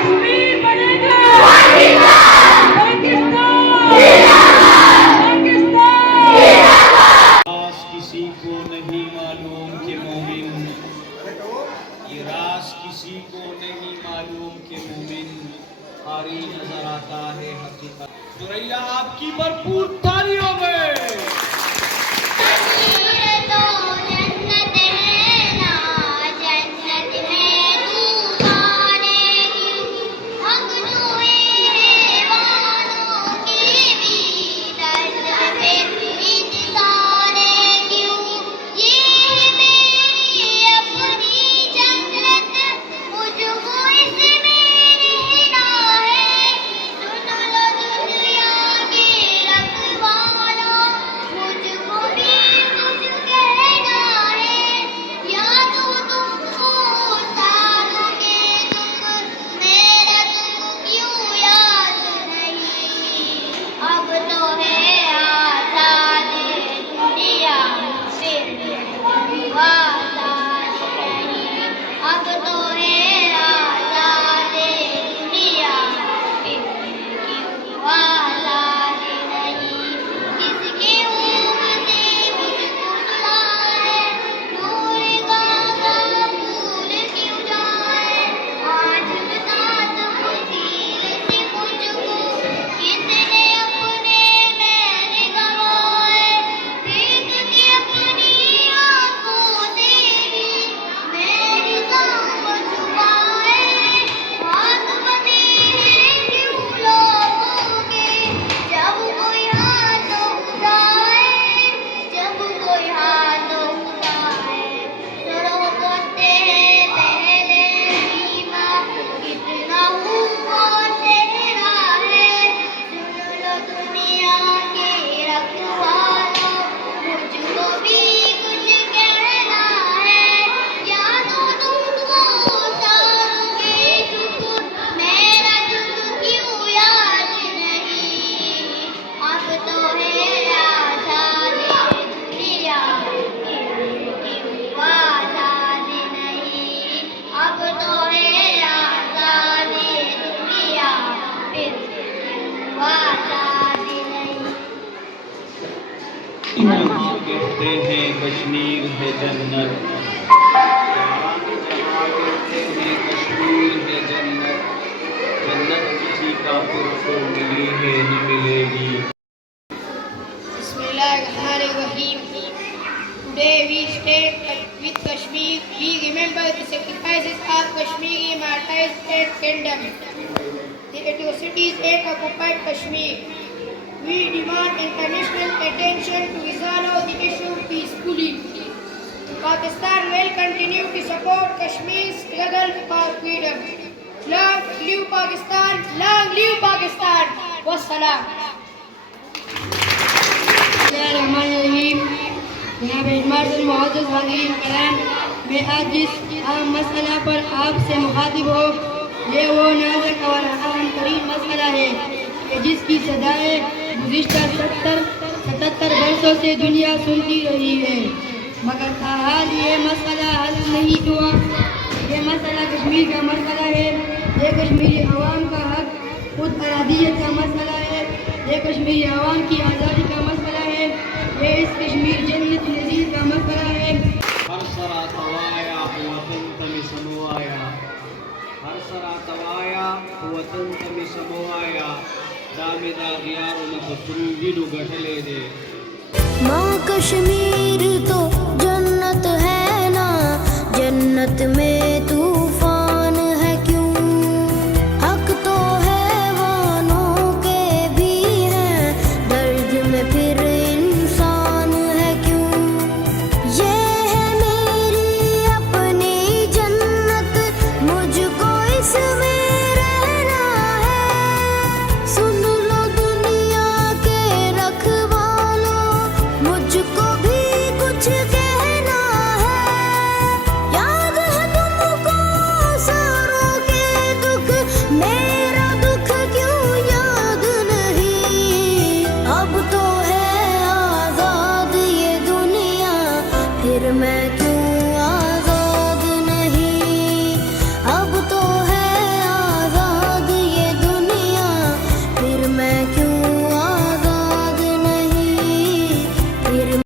कश्मीर बनेगा पाकिस्तान राज किसी को नहीं मालूम कि मोमिन, ये राज किसी को नहीं मालूम कि मोमिन हारी नजर आता है हकीकत। सुरैया आपकी भरपूर ताली हो गए। कहते हैं कश्मीर है जन्नत, कहते हैं कश्मीर है जन्नत, जन्नत किसी काफिर को मिली है न मिलेगी। Bismillahirrahmanirrahim. Today we stay with Kashmir. We remember the sacrifices of Kashmiri martyrs and kingdom. The atrocities that occupied Kashmir. We demand international attention to resolve the issue peacefully. Pakistan will continue to support Kashmir's struggle for freedom. Long live Pakistan! Long live Pakistan! Wassalam. यहाँ पे मोहद्दस हाज़रीन कराम, मैं आज जिस अहम मसला पर आपसे मुखातिब हो, ये वो नाज़ुक और अहम तरीन मसला है कि जिसकी सदाएं गुज़िश्ता 77 वर्षों से दुनिया सुनती रही है, मगर ताहाल ये मसला हल नहीं हुआ। ये मसला कश्मीर का मसला है, ये कश्मीरी अवाम का हक खुद अरादियत का मसला है, ये कश्मीरी अवाम की आज़ादी का मसला है, ये इस कश्मीर जन्नत नज़ीर का मसला है। हर सरा तवाया वतन तमी समवाया, हर सरा तवाया वतन तमी समवाया, दामेदा दियारों में बसरूगी नु गठले दे। माँ कश्मीर तो जन्नत है ना, जन्नत में तू